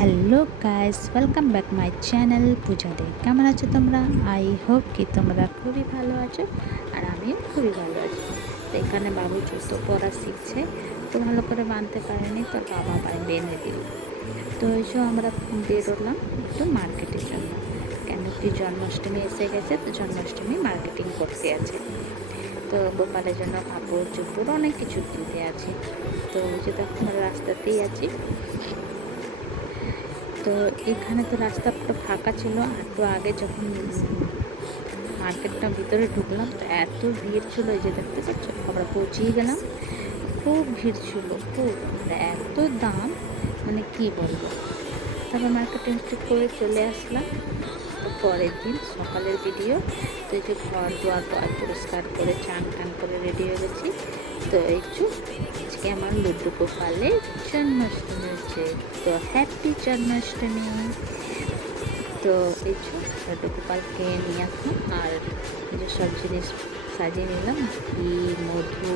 Hello guys, welcome back my channel Puja De. কেমন আছো তোমরা? আই হোপ কি তোমরা খুবই ভালো আছো, আর আমিও খুবই ভালো আছি। তো এখানে বাবু জুতো পরা শিখছে, তো ভালো করে বাঁধতে পারেনি, তো বাবা বেঁধে দিল। তো এসব আমরা বেরোলাম একটু মার্কেটের জন্য, কেন কি জন্মাষ্টমী এসে গেছে, তো জন্মাষ্টমী মার্কেটিং করতে আছে। তো গোপালের জন্য কাপড় চোপড় অনেক কিছু কিনতে আছে। তো ওই যে দেখো আমরা রাস্তাতেই আছি। তো এখানে তো রাস্তা পুরো ফাঁকা ছিল, একটু আগে যখন মার্কেটটা ভিতরে ঢুকলাম তো এত ভিড় ছিল, এই যে দেখতে পাচ্ছ আমরা পৌঁছিয়ে গেলাম। খুব ভিড় ছিল, খুব, মানে এত দাম, মানে কি বলবো। তারপর মার্কেটিং করে চলে আসলাম। তো পরের দিন সকালের ভিডিও। তো এই যে ঘর দুয়ার পরিষ্কার করে চান টান করে রেডি হয়ে গেছি। তো এই আজকে আমার লুড্ডু গোপালের জন্মাষ্টমী হচ্ছে, তো হ্যাপি জন্মাষ্টমী। তো এই লুড্ডু গোপালকে নিয়ে আসলাম, আর এই যে সব জিনিস সাজিয়ে নিলাম, ঘি, মধু,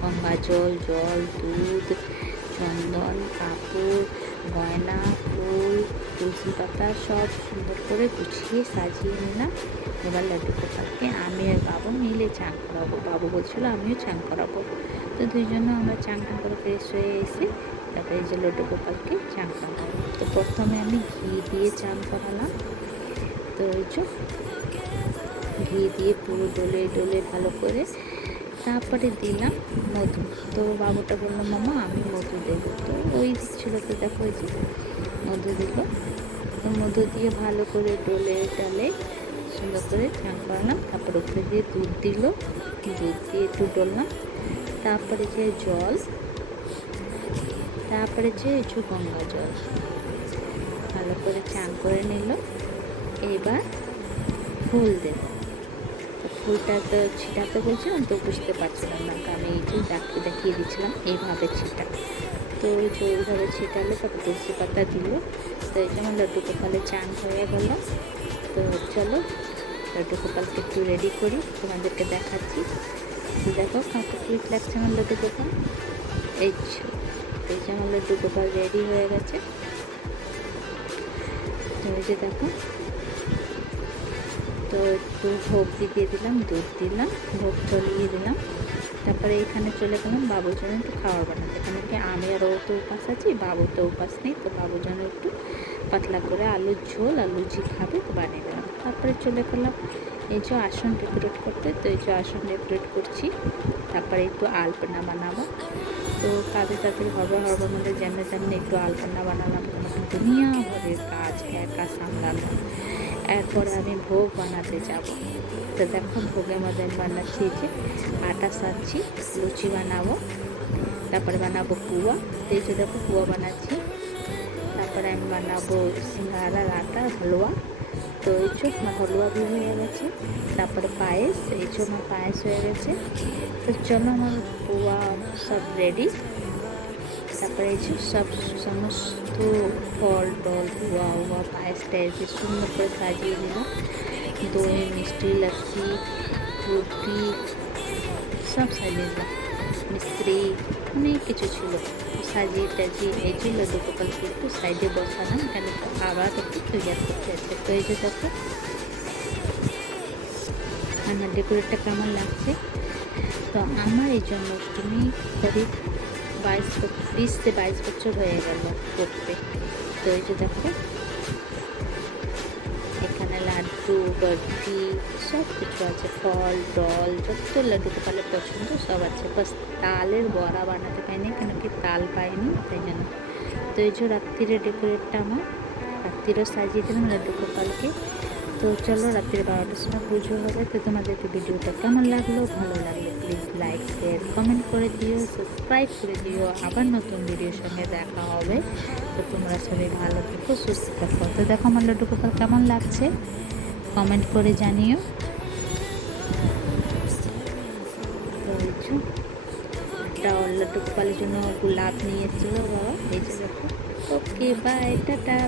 গঙ্গা জল, দুধ, চন্দন, কাপড়, গয়না, ফুল, তুলসী পাতা সব সুন্দর করে গুছিয়ে সাজিয়ে নিলাম। এবার লড্ডু গোপালকে আমি আর বাবু মিলে চান করাবো। বাবু বলছিল আমিও চান করাবো, তো দুইজনে আমরা চান টান করে ফ্রেশ হয়ে এসে তারপরে এই যে লড্ডু গোপালকে চান করাবো। তো প্রথমে আমি ঘি দিয়ে চান করালাম। তো এই যে ঘি দিয়ে পুরো ডলে ভালো করে, তারপরে দিলাম মধু। তো বাবুটা বললো মামা আমি মধু দেবো, তো ওই দিচ্ছিলো, তো দেখো ওই যে মধু দিল। তো মধু দিয়ে ভালো করে ডলে সুন্দর করে চান করালাম। তারপর উপরে দিয়ে দুধ দিল, দুধ দিয়ে একটু ডললাম। তারপরে যে জল, তারপরে যে একটু গঙ্গা জল ভালো করে চান করে নিল। এবার ফুল দেব। ফুলটা তো ছিটাতে বলছিলাম, তো বুঝতে পারছিলাম না, আমি এই যে দেখিয়ে দিচ্ছিলাম এইভাবে ছিটা। তো ওই যে ওইভাবে ছিটালে তারপর তুলসী পাতা দিল। তো এই যেমন লড্ডু গোপালে চান হয়ে গেল। তো চলো লড্ডু গোপালকে একটু রেডি করি, তোমাদেরকে দেখাচ্ছি। দেখো কত কিউট লাগছে আমার লড্ডু গোপাল। এই যে আমার লড্ডু গোপাল রেডি হয়ে গেছে। তো এই যে দেখো, তো একটু ভোগ দিয়ে দিলাম, দুধ দিলাম, ভোগ চলিয়ে দিলাম। তারপরে এখানে চলে গেলাম বাবুর জন্য একটু খাবার বানাতে। এখানে কি আমি আর ও তো উপাস আছি, বাবু তো উপাস নেই, তো বাবুর জন্য একটু পাতলা করে আলুর ঝোল আর লুচি খাবে, তো বানিয়ে দিলাম। তারপরে চলে গেলাম এই যে আসন ডেকোরেট করতে। তো এই যে আসন ডেকোরেট করছি। তারপরে একটু আলপনা বানাবো। তো কাজে তাড়াতাড়ি হবার মধ্যে যেমনি তেমনি একটু আলপনা বানালাম। দুনিয়া ভরের কাজ একা সামলানো। এরপরে আমি ভোগ বানাতে যাব। তো দেখো ভোগের মধ্যে আমি বানাচ্ছি যে আটা সাচ্ছি, লুচি বানাবো, তারপরে বানাবো পুয়া। তো এই যে দেখো পুয়া বানাচ্ছি। তারপরে আমি বানাবো সিঙ্গারার আটা হালুয়া। তো এই আমার হালুয়া দিয়ে হয়ে গেছে। তারপরে পায়েস, এই আমার পায়েস হয়ে গেছে। তো চলো আমার পুয়া সব রেডি। তারপরে এই যে সব সমস্ত ফল টল পুয়া পায়েস টায়েসে সুন্দর করে সাজিয়ে দিলাম। দই, মিষ্টি, লস্যি, ফ্রুটি সব সাজিয়ে দিলাম, মিস্ত্রি অনেক কিছু ছিল। সাজিয়ে টাজিয়ে এই যে লড্ডু গোপালকে একটু সাইডে বসালাম, কেন তো আবার একটু তৈরি করতে আছে। তো এই যে দেখো আমার ডেকোরেটটা কেমন লাগছে। তো আমার এই জন্মাষ্টমী করিব 20 থেকে 22 বছর হয়ে গেল করতে। তো এই যে দেখো এখানে লাড্ডু, বরফি সব কিছু আছে, ফল টল যত লড্ডু গোপালের পছন্দ সব আছে। বাস তালের বড়া বানাতে পাইনি, কেন কি তাল পাইনি, তাই জন্য। তো এই যে রাত্রিরে ডেকোরেটটা আমার রাত্রিরেও সাজিয়ে দিলাম লড্ডু গোপালকে। তো চলো রাত্রির 12টার সময় পুজো হবে। তো তোমাদেরকে ভিডিওটা কেমন লাগলো, ভালো লাগলে প্লিজ লাইক শেয়ার কমেন্ট করে দিও, সাবস্ক্রাইব করে দিও। আবার নতুন ভিডিওর সঙ্গে দেখা হবে। তো তোমরা সবাই ভালো থেকো, সুস্থ থাকো। তো দেখো আমার লড্ডু গোপাল কেমন লাগছে কমেন্ট করে জানিও। তো এই যে একটা লড্ডু গোপালের জন্য গোলাপ নিয়ে এসেছিলো বাবা, এই যে দেখো। Okay bye, tata.